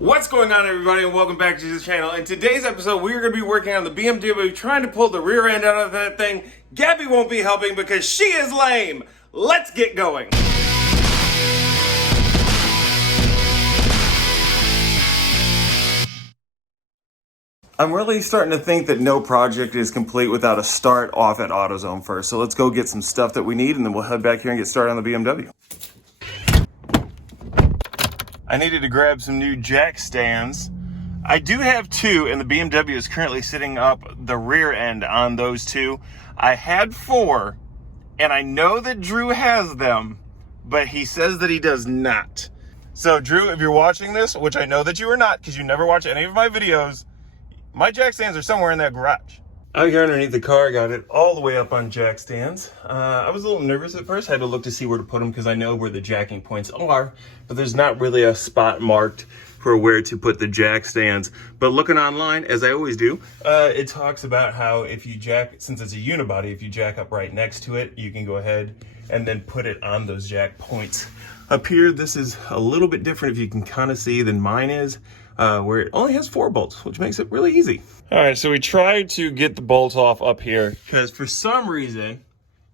What's going on, everybody, and welcome back to this channel. In today's episode, we are going to be working on the BMW, trying to pull the rear end out of that thing. Gabby won't be helping because she is lame. Let's get going. I'm really starting to think that no project is complete without a start off at AutoZone first. So let's go get some stuff that we need, and then we'll head back here and get started on the BMW. I needed to grab some new jack stands. I do have two, and the BMW is currently sitting up the rear end on those two. I had four, and I know that Drew has them, but he says that he does not. So Drew, if you're watching this, which I know that you are not because you never watch any of my videos, my jack stands are somewhere in that garage. Out here underneath the car, I got it all the way up on jack stands. I was a little nervous at first. I had to look to see where to put them because I know where the jacking points are, but there's not really a spot marked for where to put the jack stands. But looking online, as I always do, it talks about how if you jack, since it's a unibody, if you jack up right next to it, you can go ahead and then put it on those jack points. Up here, this is a little bit different, if you can kind of see, than mine is, where it only has 4 bolts, which makes it really easy. All right, so we tried to get the bolts off up here because for some reason,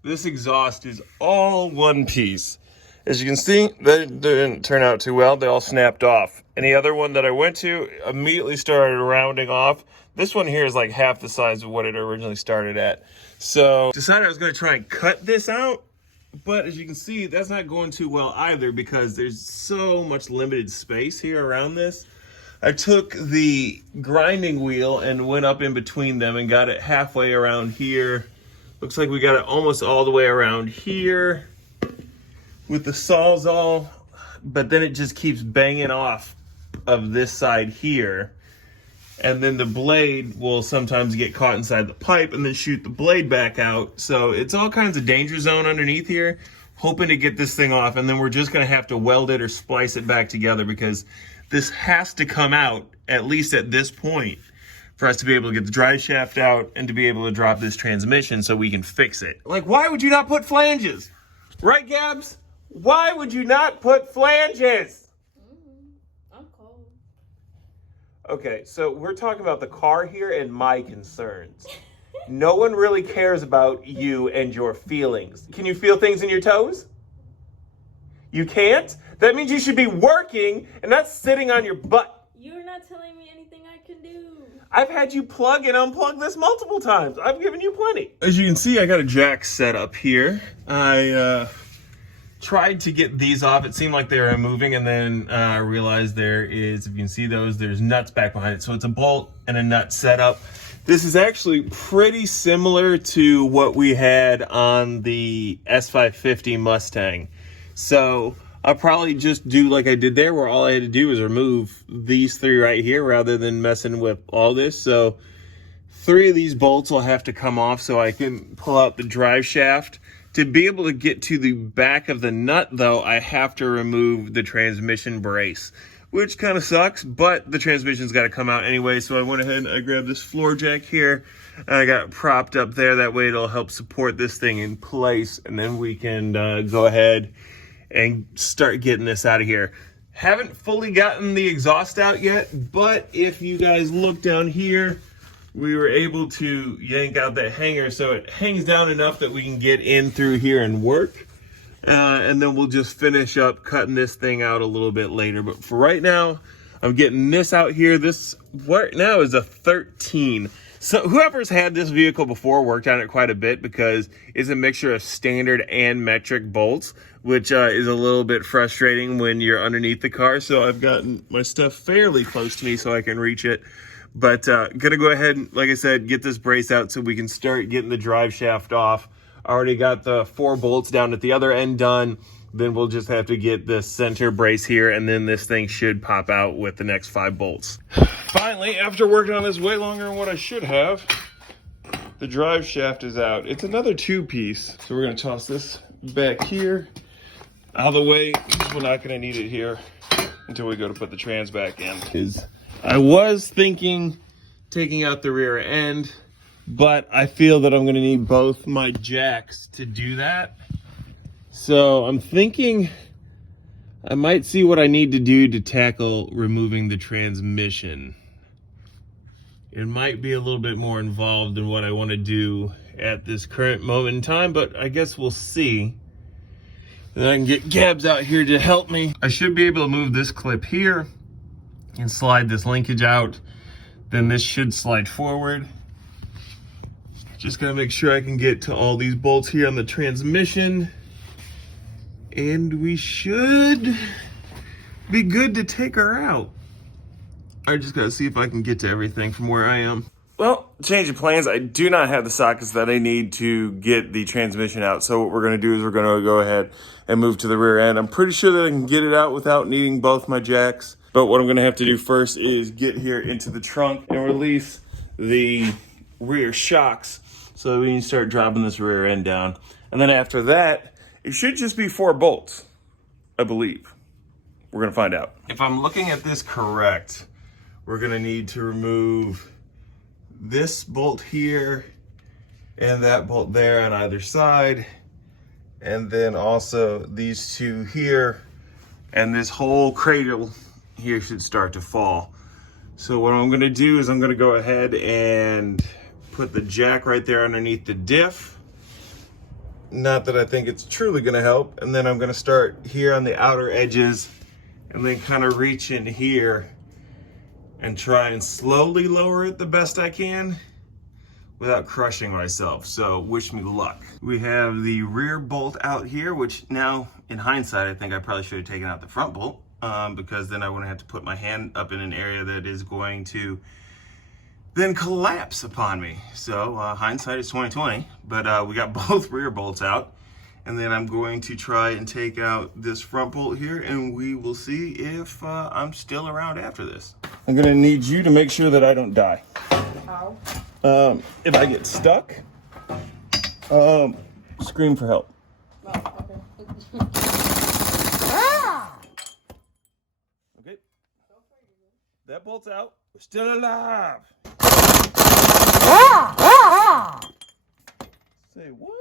this exhaust is all one piece. As you can see, that didn't turn out too well. They all snapped off. Any other one that I went to immediately started rounding off. This one here is like half the size of what it originally started at. So decided I was gonna try and cut this out, but as you can see, that's not going too well either because there's so much limited space here around this. I took the grinding wheel and went up in between them and got it halfway around here. Looks like we got it almost all the way around here with the Sawzall, but then it just keeps banging off of this side here. And then the blade will sometimes get caught inside the pipe and then shoot the blade back out. So it's all kinds of danger zone underneath here, hoping to get this thing off. And then we're just gonna have to weld it or splice it back together because this has to come out, at least at this point, for us to be able to get the drive shaft out and to be able to drop this transmission so we can fix it. Like, why would you not put flanges? Right, Gabs? Why would you not put flanges? I'm cold. Okay, so we're talking about the car here and my concerns. No one really cares about you and your feelings. Can you feel things in your toes? You can't? That means you should be working and not sitting on your butt. You're not telling me anything I can do. I've had you plug and unplug this multiple times. I've given you plenty. As you can see, I got a jack set up here. I tried to get these off. It seemed like they were moving, and then I realized there is, if you can see those, there's nuts back behind it. So it's a bolt and a nut setup. This is actually pretty similar to what we had on the S550 Mustang. So I'll probably just do like I did there, where all I had to do was remove these 3 right here rather than messing with all this. So 3 of these bolts will have to come off so I can pull out the drive shaft. To be able to get to the back of the nut, though, I have to remove the transmission brace, which kind of sucks, but the transmission's got to come out anyway. So I went ahead and I grabbed this floor jack here, and I got it propped up there. That way it'll help support this thing in place, and then we can go ahead and start getting this out of here. Haven't fully gotten the exhaust out yet, but if you guys look down here, we were able to yank out that hanger so it hangs down enough that we can get in through here and work. And then we'll just finish up cutting this thing out a little bit later. But for right now, I'm getting this out here. This right now is a 13. So whoever's had this vehicle before worked on it quite a bit because it's a mixture of standard and metric bolts, which is a little bit frustrating when you're underneath the car. So I've gotten my stuff fairly close to me so I can reach it. But gonna go ahead and, like I said, get this brace out so we can start getting the drive shaft off. I already got the 4 bolts down at the other end done. Then we'll just have to get the center brace here, and then this thing should pop out with the next 5 bolts. Finally, after working on this way longer than what I should have, the drive shaft is out. It's another 2-piece. So we're gonna toss this back here, out of the way, because we're not gonna need it here until we go to put the trans back in. I was thinking taking out the rear end, but I feel that I'm gonna need both my jacks to do that. So I'm thinking I might see what I need to do to tackle removing the transmission. It might be a little bit more involved than what I want to do at this current moment in time, but I guess we'll see. Then I can get Gabs out here to help me. I should be able to move this clip here and slide this linkage out. Then this should slide forward. Just gotta make sure I can get to all these bolts here on the transmission. And we should be good to take her out. I just gotta see if I can get to everything from where I am. Well, change of plans. I do not have the sockets that I need to get the transmission out. So what we're gonna do is we're gonna go ahead and move to the rear end. I'm pretty sure that I can get it out without needing both my jacks. But what I'm gonna have to do first is get here into the trunk and release the rear shocks so that we can start dropping this rear end down. And then after that, it should just be 4 bolts, I believe. We're gonna find out. If I'm looking at this correct, we're gonna need to remove this bolt here and that bolt there on either side. And then also these 2 here, and this whole cradle here should start to fall. So what I'm gonna do is I'm gonna go ahead and put the jack right there underneath the diff. Not that I think it's truly gonna help. And then I'm gonna start here on the outer edges and then kind of reach in here and try and slowly lower it the best I can without crushing myself. So wish me luck. We have the rear bolt out here, which now in hindsight, I think I probably should have taken out the front bolt because then I wouldn't have to put my hand up in an area that is going to then collapse upon me. So hindsight is 2020, but we got both rear bolts out. And then I'm going to try and take out this front bolt here, and we will see if I'm still around after this. I'm gonna need you to make sure that I don't die. How? If I get stuck, scream for help. Oh, okay. Okay, that bolt's out. We're still alive. Say what?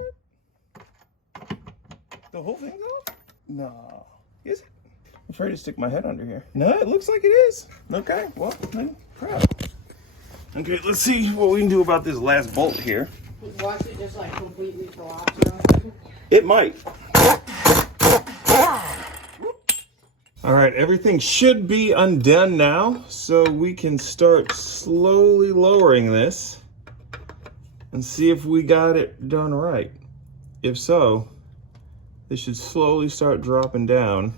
The whole thing's off? No. Is it? I'm afraid to stick my head under here. No, it looks like it is. Okay, well, then crap. Okay, let's see what we can do about this last bolt here. Watch it just like completely collapse. It might. All right, everything should be undone now, so we can start slowly lowering this and see if we got it done right. If so, this should slowly start dropping down.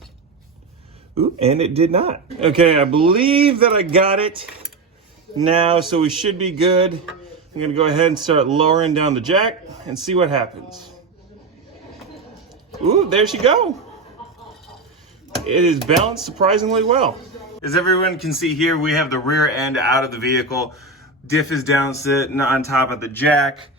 Ooh, and it did not. Okay, I believe that I got it now, so we should be good. I'm gonna go ahead and start lowering down the jack and see what happens. Ooh, there she go. It is balanced surprisingly well. As everyone can see here, we have the rear end out of the vehicle. Diff is down sitting on top of the jack.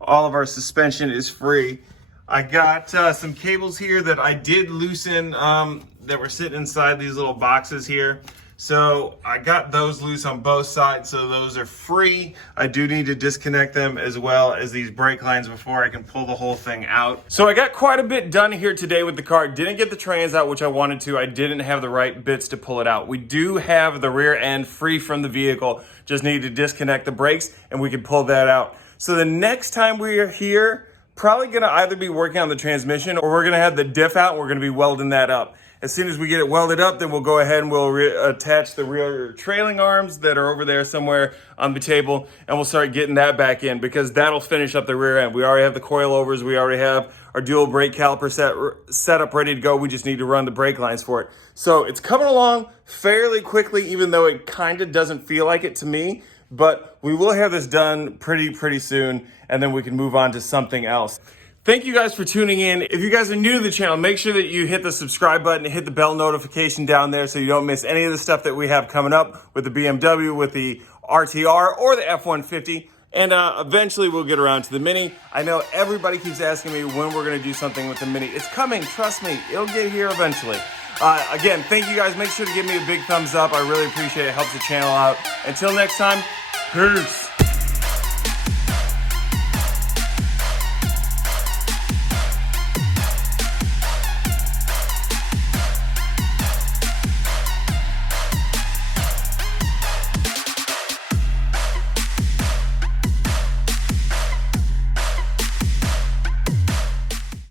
All of our suspension is free. I got some cables here that I did loosen that were sitting inside these little boxes here. So I got those loose on both sides, so those are free. I do need to disconnect them as well as these brake lines before I can pull the whole thing out. So I got quite a bit done here today with the car. Didn't get the trans out, which I wanted to. I didn't have the right bits to pull it out. We do have the rear end free from the vehicle. Just need to disconnect the brakes and we can pull that out. So the next time we are here, probably gonna either be working on the transmission or we're gonna have the diff out and we're gonna be welding that up. As soon as we get it welded up, then we'll go ahead and we'll attach the rear trailing arms that are over there somewhere on the table, and we'll start getting that back in because that'll finish up the rear end. We already have the coilovers, we already have our dual brake caliper set up ready to go. We just need to run the brake lines for it. So it's coming along fairly quickly, even though it kind of doesn't feel like it to me, but we will have this done pretty soon, and then we can move on to something else. Thank you guys for tuning in. If you guys are new to the channel, make sure that you hit the subscribe button and hit the bell notification down there so you don't miss any of the stuff that we have coming up with the BMW, with the RTR, or the F-150. And eventually we'll get around to the Mini. I know everybody keeps asking me when we're gonna do something with the Mini. It's coming, trust me, it'll get here eventually. Again, thank you guys. Make sure to give me a big thumbs up. I really appreciate it. It helps the channel out. Until next time, peace.